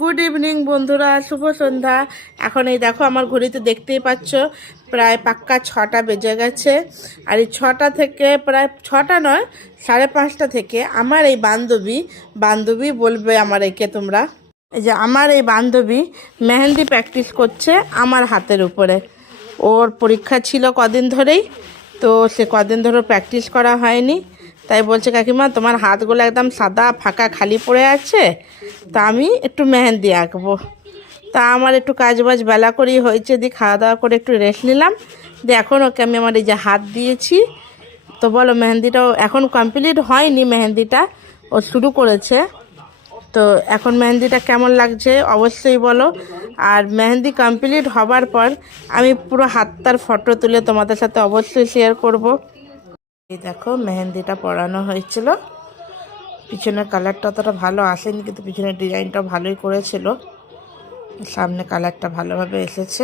Good evening বন্ধুরা, শুভ সন্ধ্যা। এখন এই দেখো আমার ঘড়িতে দেখতেই পাচ্ছ প্রায় পাক্কা 6টা বেজে গেছে। আর এই 6টা থেকে প্রায় 6টা নয়, 5:30 থেকে আমার এই বান্ধবী বলবে আমার একে তোমরা, এই যে আমার এই বান্ধবী মেহেন্দি প্র্যাকটিস করছে আমার হাতের উপরে। ওর পরীক্ষা ছিল কদিন ধরেই, তো সে কদিন ধরে প্র্যাকটিস করা হয়নি, তাই বলছে কাকিমা তোমার হাতগুলো একদম সাদা ফাঁকা খালি পড়ে আছে, তা আমি একটু মেহেন্দি আঁকবো। তা আমার একটু কাজবাজ বেলা করেই হয়েছে, দিয়ে খাওয়া দাওয়া করে একটু রেস্ট নিলাম, দিয়ে এখন ওকে আমি আমার এই যে হাত দিয়েছি। তো বলো, মেহেন্দিটাও এখন কমপ্লিট হয়নি, মেহেন্দিটা ও শুরু করেছে। তো এখন মেহেন্দিটা কেমন লাগছে অবশ্যই বলো। আর মেহেন্দি কমপ্লিট হবার পর আমি পুরো হাতটার ফটো তুলে তোমাদের সাথে অবশ্যই শেয়ার করব। এই দেখো মেহেন্দিটা পরানো হয়েছিল, পিছনের কালারটা অতটা ভালো আসেনি, কিন্তু পিছনের ডিজাইনটা ভালোই করেছিল, সামনে কালারটা ভালোভাবে এসেছে।